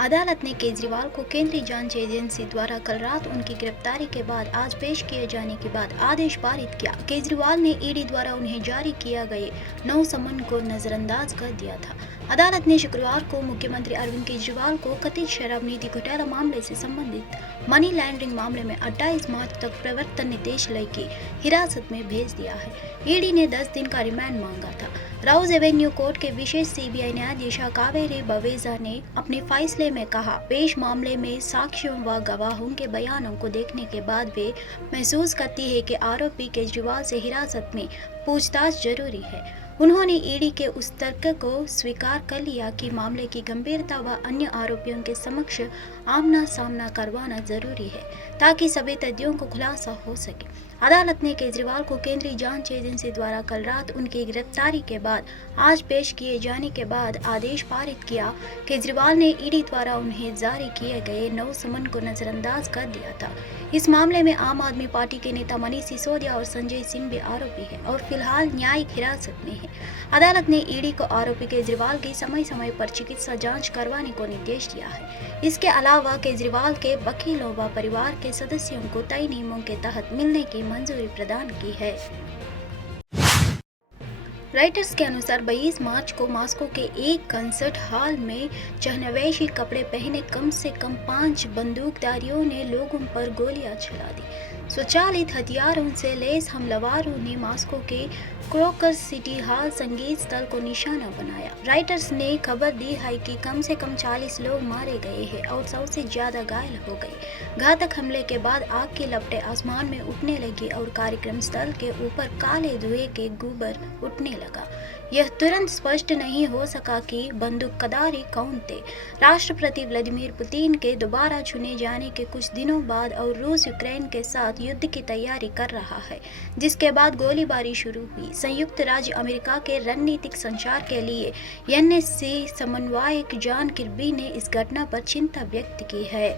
अदालत ने केजरीवाल को केंद्रीय जांच एजेंसी द्वारा कल रात उनकी गिरफ्तारी के बाद आज पेश किए जाने के बाद आदेश पारित किया। केजरीवाल ने ईडी द्वारा उन्हें जारी किया गए 9 समन को नजरअंदाज कर दिया था। अदालत ने शुक्रवार को मुख्यमंत्री अरविंद केजरीवाल को कथित शराब नीति घोटाला मामले से संबंधित मनी लॉन्ड्रिंग मामले में 28 मार्च तक प्रवर्तन निदेशालय की हिरासत में भेज दिया है। ईडी ने 10 दिन का रिमांड मांगा था। राउज एवेन्यू कोर्ट के विशेष सीबीआई न्यायाधीश कावेरी बवेजा ने अपने फैसले में कहा, पेश मामले में साक्ष्यों व गवाहों के बयानों को देखने के बाद वे महसूस करती है कि आरोपी केजरीवाल से हिरासत में पूछताछ जरूरी है। उन्होंने ईडी के उस तर्क को स्वीकार कर लिया कि मामले की गंभीरता व अन्य आरोपियों के समक्ष आमना सामना करवाना जरूरी है ताकि सभी तथ्यों को खुलासा हो सके। अदालत ने केजरीवाल को केंद्रीय जांच एजेंसी द्वारा कल रात उनकी गिरफ्तारी के बाद आज पेश किए जाने के बाद आदेश पारित किया। केजरीवाल ने ईडी द्वारा उन्हें जारी किए गए 9 समन को नजरअंदाज कर दिया था। इस मामले में आम आदमी पार्टी के नेता मनीष सिसोदिया और संजय सिंह भी आरोपी हैं और फिलहाल न्यायिक हिरासत में हैं। अदालत ने ईडी को आरोपी केजरीवाल की समय समय पर चिकित्सा जांच करवाने को निर्देश दिया है। इसके अलावा केजरीवाल के वकीलों व परिवार के सदस्यों को तय नियमों के तहत मिलने की मंजूरी प्रदान की है। राइटर्स के अनुसार 22 मार्च को मॉस्को के एक कंसर्ट हॉल में चहनवेशी कपड़े पहने कम से कम 5 बंदूकधारियों ने लोगों पर गोलियां चला दी। स्वचालित हथियारों से लैस हमलावरों ने मॉस्को के क्रोकर सिटी हॉल संगीत स्थल को निशाना बनाया। राइटर्स ने खबर दी है कि कम से कम 40 लोग मारे गए हैं और 100 से ज्यादा घायल हो गए। घातक हमले के बाद आग की लपटें आसमान में उठने लगी और कार्यक्रम स्थल के ऊपर काले धुएं के गुब्बार उठने लगा। यह तुरंत स्पष्ट नहीं हो सका कि बंदूकधारी कौन थे। राष्ट्रपति व्लादिमीर पुतिन के दोबारा चुने जाने के कुछ दिनों बाद और रूस यूक्रेन के साथ युद्ध की तैयारी कर रहा है, जिसके बाद गोलीबारी शुरू हुई। संयुक्त राज्य अमेरिका के रणनीतिक संचार के लिए एनएससी समन्वयक जॉन किर्बी ने इस घटना पर चिंता व्यक्त की है।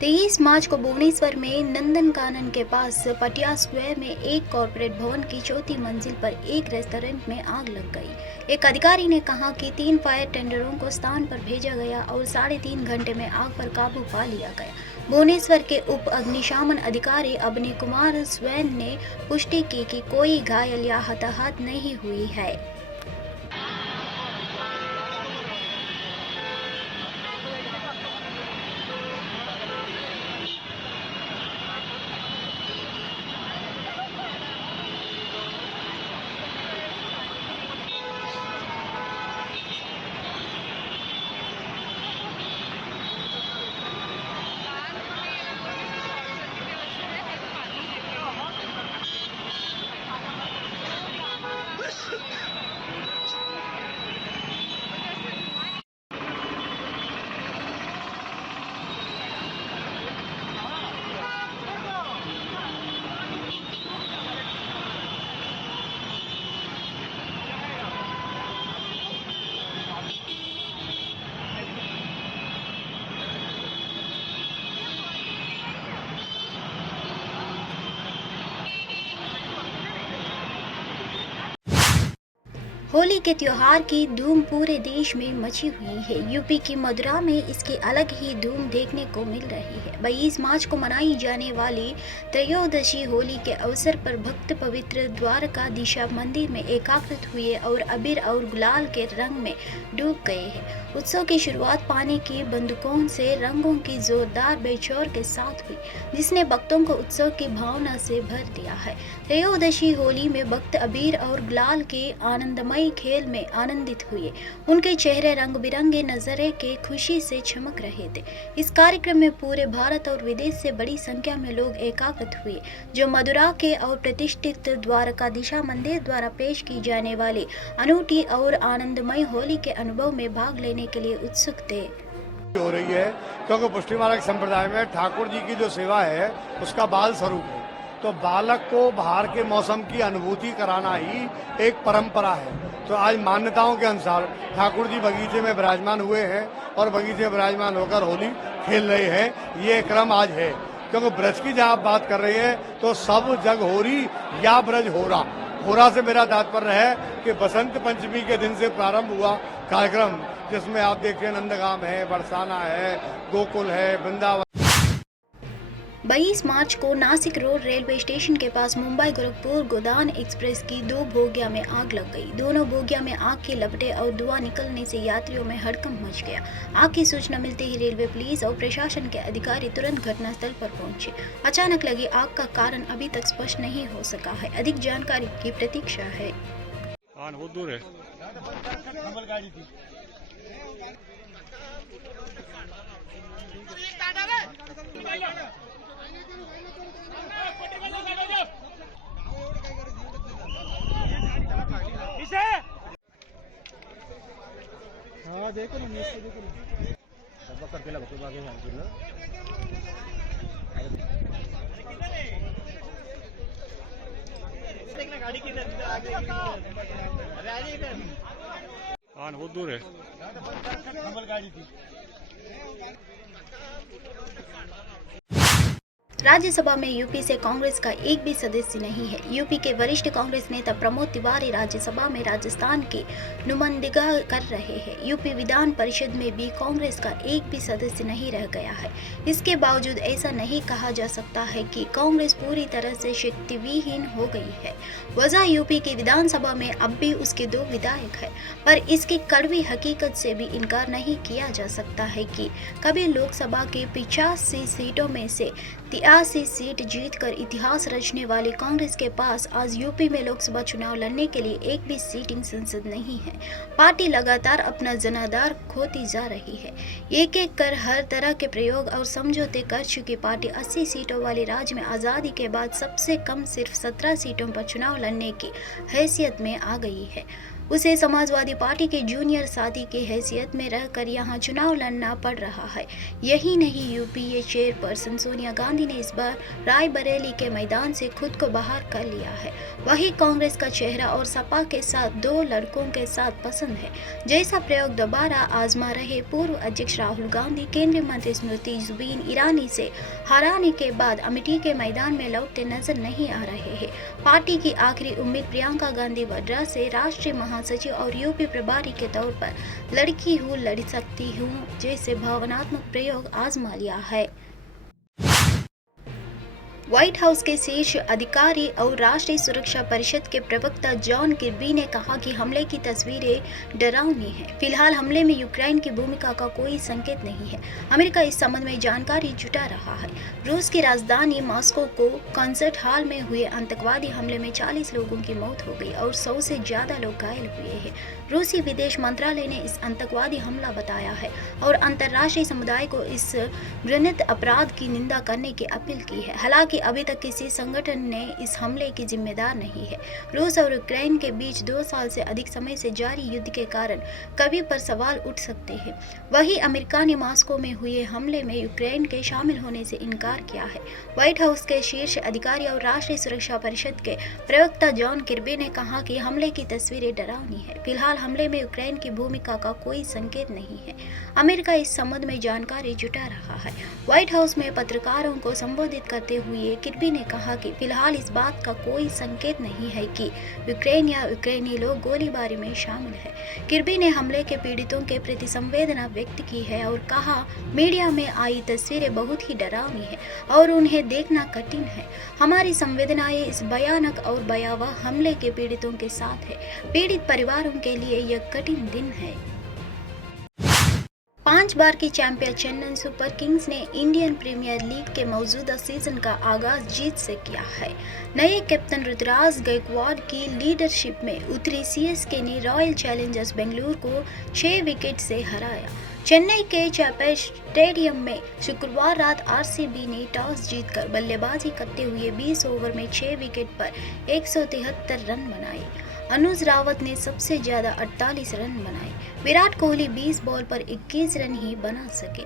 23 मार्च को भुवनेश्वर में नंदनकानन के पास पटिया स्क्वायर में एक कॉर्पोरेट भवन की चौथी मंजिल पर एक रेस्टोरेंट में आग लग गई। एक अधिकारी ने कहा कि 3 फायर टेंडरों को स्थान पर भेजा गया और 3.5 घंटे में आग पर काबू पा लिया गया। भुवनेश्वर के उप अग्निशमन अधिकारी अभिनय कुमार स्वैन ने पुष्टि की कि कोई घायल या हताहत नहीं हुई है। होली के त्योहार की धूम पूरे देश में मची हुई है। यूपी की मथुरा में इसकी अलग ही धूम देखने को मिल रही है। 22 मार्च को मनाई जाने वाली त्रयोदशी होली के अवसर पर भक्त पवित्र द्वारकाधीश मंदिर में एकाग्रत हुए और अबीर और गुलाल के रंग में डूब गए हैं। उत्सव की शुरुआत पानी की बंदूकों से रंगों की जोरदार बेचौर के साथ हुई, जिसने भक्तों को उत्सव की भावना से भर दिया है। त्रयोदशी होली में भक्त अबीर और गुलाल के आनंदमय खेल में आनंदित हुए। उनके चेहरे रंग बिरंगे नजरे के खुशी से चमक रहे थे। इस कार्यक्रम में पूरे भारत और विदेश से बड़ी संख्या में लोग एकाग्रत हुए, जो मथुरा के और प्रतिष्ठित द्वारकाधीश मंदिर द्वारा पेश की जाने वाली अनूठी और आनंदमय होली के अनुभव में भाग लेने के लिए उत्सुक थे। हो रही है क्योंकि पुष्टि मार्ग संप्रदाय में ठाकुर जी की जो सेवा है उसका बाल स्वरूप है, तो बालक को बाहर के मौसम की अनुभूति कराना ही एक परंपरा है। तो आज मान्यताओं के अनुसार ठाकुर जी बगीचे में विराजमान हुए हैं और बगीचे में विराजमान होकर होली खेल रहे हैं। ये क्रम आज है, क्योंकि ब्रज की जहाँ आप बात कर रहे हैं तो सब जग होरी या ब्रज होरा। होरा से मेरा तात्पर्य है कि बसंत पंचमी के दिन से प्रारंभ हुआ कार्यक्रम, जिसमें आप देखिए नंदगाम है, बरसाना है, गोकुल है, वृंदावन। 22 मार्च को नासिक रोड रेलवे स्टेशन के पास मुंबई गोरखपुर गोदान एक्सप्रेस की 2 बोगियां में आग लग गई। दोनों बोगियां में आग की लपटें और धुआं निकलने से यात्रियों में हड़कंप मच गया। आग की सूचना मिलते ही रेलवे पुलिस और प्रशासन के अधिकारी तुरंत घटनास्थल पर पहुंचे। अचानक लगी आग का कारण अभी तक स्पष्ट नहीं हो सका है। अधिक जानकारी की प्रतीक्षा है। बहुत दूर है। हाँ देखो ना, देखो ना करके लगा तो आगे गाड़ी की बहुत दूर है। गाड़ी थी। राज्यसभा में यूपी से कांग्रेस का एक भी सदस्य नहीं है। यूपी के वरिष्ठ कांग्रेस नेता प्रमोद तिवारी राज्यसभा में राजस्थान की नुमाइंदगी कर रहे हैं। यूपी विधान परिषद में भी कांग्रेस का एक भी सदस्य नहीं रह गया है। इसके बावजूद ऐसा नहीं कहा जा सकता है कि कांग्रेस पूरी तरह से शक्तिविहीन हो गई है। वजह यूपी की विधानसभा में अब भी उसके 2 विधायक है, पर इसकी कड़वी हकीकत से भी इनकार नहीं किया जा सकता है कि कभी लोकसभा के 85 सीटों में से 83 सीट जीतकर इतिहास रचने वाली कांग्रेस के पास आज यूपी में लोकसभा चुनाव लड़ने के लिए एक भी सीटिंग संसद नहीं है। पार्टी लगातार अपना जनाधार खोती जा रही है। एक एक कर हर तरह के प्रयोग और समझौते कर चुकी पार्टी 80 सीटों वाली राज्य में आज़ादी के बाद सबसे कम सिर्फ 17 सीटों पर चुनाव लड़ने की हैसियत में आ गई है। उसे समाजवादी पार्टी के जूनियर साथी की हैसियत में रहकर यहां चुनाव लड़ना पड़ रहा है। यही नहीं, यूपीए चेयरपर्सन सोनिया गांधी ने इस बार रायबरेली के मैदान से खुद को बाहर कर लिया है। वही कांग्रेस का चेहरा और सपा के साथ 2 लड़कों के साथ पसंद है। जैसा प्रयोग दोबारा आजमा रहे पूर्व अध्यक्ष राहुल गांधी केंद्रीय मंत्री स्मृति जुबिन ईरानी से हराने के बाद अमेठी के मैदान में लौटते नजर नहीं आ रहे हैं। पार्टी की आखिरी उम्मीद प्रियंका गांधी वाड्रा से राष्ट्रीय महासचिव और यूपी प्रभारी के तौर पर लड़की हूँ लड़ सकती हूँ जैसे भावनात्मक प्रयोग आजमा लिया है। व्हाइट हाउस के शीर्ष अधिकारी और राष्ट्रीय सुरक्षा परिषद के प्रवक्ता जॉन किर्बी ने कहा कि हमले की तस्वीरें डरावनी हैं। फिलहाल हमले में यूक्रेन की भूमिका का कोई संकेत नहीं है। अमेरिका इस संबंध में जानकारी जुटा रहा है। रूस की राजधानी मॉस्को को कॉन्सर्ट हॉल में हुए आतंकवादी हमले में 40 लोगों की मौत हो गई और 100 से ज्यादा लोग घायल हुए हैं। रूसी विदेश मंत्रालय ने इस आतंकवादी हमला बताया है और अंतर्राष्ट्रीय समुदाय को इस घृणित अपराध की निंदा करने की अपील की है। हालांकि अभी तक किसी संगठन ने इस हमले की जिम्मेदार नहीं है। रूस और यूक्रेन के बीच 2 साल से अधिक समय से जारी युद्ध के कारण कभी पर सवाल उठ सकते हैं। वहीं अमेरिका ने मॉस्को में हुए हमले में यूक्रेन के शामिल होने से इनकार किया है। व्हाइट हाउस के शीर्ष अधिकारी और राष्ट्रीय सुरक्षा परिषद के प्रवक्ता जॉन किर्बी ने कहा कि हमले की तस्वीरें डरावनी है। फिलहाल हमले में यूक्रेन की भूमिका का कोई संकेत नहीं है। अमेरिका इस संबंध में जानकारी जुटा रहा है। व्हाइट हाउस में पत्रकारों को संबोधित करते हुए लिए किर्बी ने कहा कि फिलहाल इस बात का कोई संकेत नहीं है कि यूक्रेन या यूक्रेनी लोग गोलीबारी में शामिल है। किर्बी ने हमले के पीड़ितों के प्रति संवेदना व्यक्त की है और कहा, मीडिया में आई तस्वीरें बहुत ही डरावनी है और उन्हें देखना कठिन है। हमारी संवेदनाएं इस भयानक और भयावह हमले के पीड़ितों के साथ है। पीड़ित परिवारों के लिए यह कठिन दिन है। 5 बार की चैंपियन चेन्नई सुपर किंग्स ने इंडियन प्रीमियर लीग के मौजूदा सीजन का आगाज जीत से किया है। नए कैप्टन ऋतुराज गायकवाड़ की लीडरशिप में उतरी सीएसके ने रॉयल चैलेंजर्स बेंगलुरु को 6 विकेट से हराया। चेन्नई के चैपल स्टेडियम में शुक्रवार रात आरसीबी ने टॉस जीतकर बल्लेबाजी करते हुए 20 ओवर में 6 विकेट पर 173 रन बनाए। अनुज रावत ने सबसे ज्यादा 48 रन बनाए। विराट कोहली 20 बॉल पर 21 रन ही बना सके।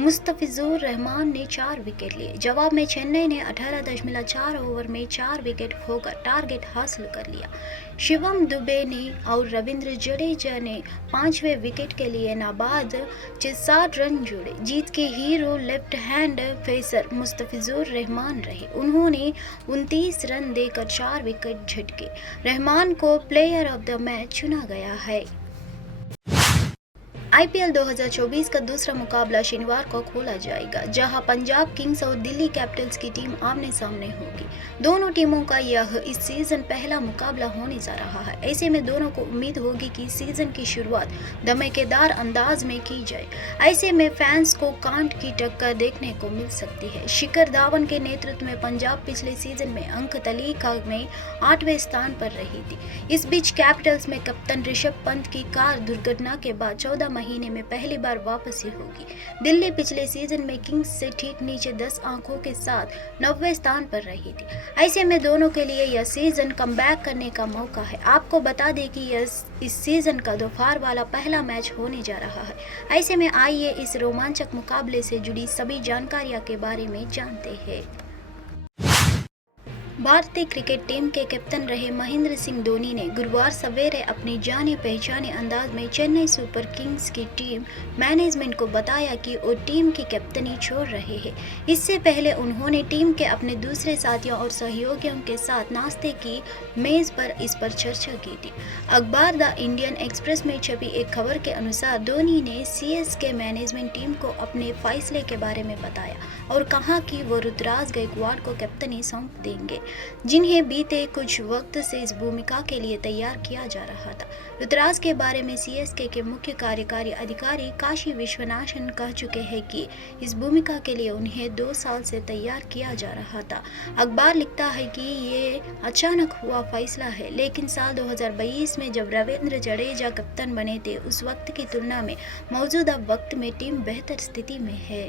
मुस्तफिजुर रहमान ने 4 विकेट लिए। जवाब में चेन्नई ने 18.4 ओवर में 4 विकेट खोकर टारगेट हासिल कर लिया। शिवम दुबे ने और रविंद्र जडेजा ने 5वें विकेट के लिए नाबाद 60 रन जोड़े। जीत के hero left hand pacer Mustafizur Rahman रहे। उन्होंने 29 रन देकर 4 विकेट झटके। रहमान को प्लेयर ऑफ द मैच चुना गया है। आईपीएल 2024 का दूसरा मुकाबला शनिवार को खोला जाएगा, जहां पंजाब किंग्स और दिल्ली कैपिटल्स की टीम आमने सामने होगी। दोनों टीमों का यह इस सीजन पहला मुकाबला होने जा रहा है। ऐसे में दोनों को उम्मीद होगी कि सीजन की शुरुआत धमाकेदार अंदाज में की जाए। ऐसे में फैंस को कांट की टक्कर देखने को मिल सकती है। शिखर धवन के नेतृत्व में पंजाब पिछले सीजन में अंक तालिका में 8वें स्थान पर रही थी। इस बीच कैपिटल्स में कप्तान ऋषभ पंत की कार दुर्घटना के बाद 14 महीने में पहली बार वापसी होगी। दिल्ली पिछले सीजन में किंग्स से ठीक नीचे 10 अंकों के साथ 9वें स्थान पर रही थी। ऐसे में दोनों के लिए यह सीजन कमबैक करने का मौका है। आपको बता दें कि यह इस सीजन का दोपहर वाला पहला मैच होने जा रहा है। ऐसे में आइए इस रोमांचक मुकाबले से जुड़ी सभी जानकारियों के बारे में जानते हैं। भारतीय क्रिकेट टीम के कैप्टन रहे महेंद्र सिंह धोनी ने गुरुवार सवेरे अपने जाने पहचाने अंदाज में चेन्नई सुपर किंग्स की टीम मैनेजमेंट को बताया कि वो टीम की कैप्टनी छोड़ रहे हैं। इससे पहले उन्होंने टीम के अपने दूसरे साथियों और सहयोगियों के साथ नाश्ते की मेज पर इस पर चर्चा की थी। अखबार द इंडियन एक्सप्रेस में छपी एक खबर के अनुसार धोनी ने सीएसके मैनेजमेंट टीम को अपने फैसले के बारे में बताया और कहा कि वो ऋतुराज गायकवाड़ को कैप्टनी सौंप देंगे, जिन्हें बीते कुछ वक्त से इस भूमिका के लिए तैयार किया जा रहा था। ऋतुराज के बारे में सीएसके के मुख्य कार्यकारी अधिकारी काशी विश्वनाथन कह चुके हैं कि इस भूमिका के लिए उन्हें 2 साल से तैयार किया जा रहा था। अखबार लिखता है कि ये अचानक हुआ फैसला है, लेकिन साल 2022 में जब रविंद्र जडेजा कप्तान बने थे, उस वक्त की तुलना में मौजूदा वक्त में टीम बेहतर स्थिति में है।